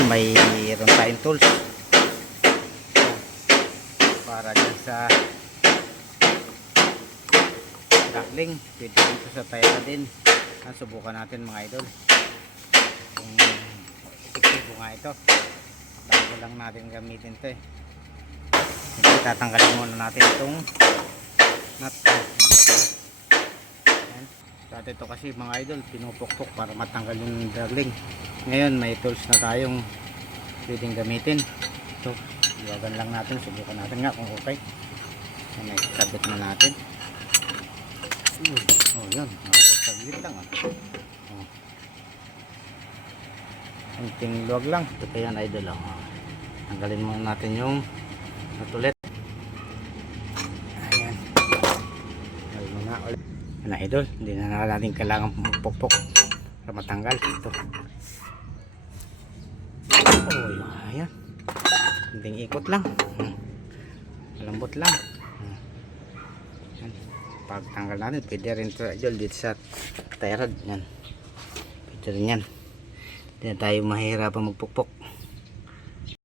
idol, mayroon tayong tools para dyan sa duckling. Pwede dito sa tayra din. Subukan natin mga idol kung epektibo nga ito. Bago lang natin gamitin ito tatanggalin muna natin itong nut. Dati ito kasi mga idol pinupukpok para matanggal yung duckling. Ngayon may tools na tayong pwedeng gamitin. Ito, iwagan lang natin, subukan natin nga kung okay. Yan, ikabit na natin. Oh yun, saglit lang konting luwag lang. Ito yan idol tanggalin muna natin yung natulit. Ayan, tanggalin muna ulit. Yan idol, hindi na natin kailangan pukpok para matanggal ito. Oh ayan, konting ikot lang, malambot lang. Pagtanggal natin pwede rin ito idol dito sa tie rod. Yan, pwede rin yan, hindi na tayo mahihirapan magpukpok.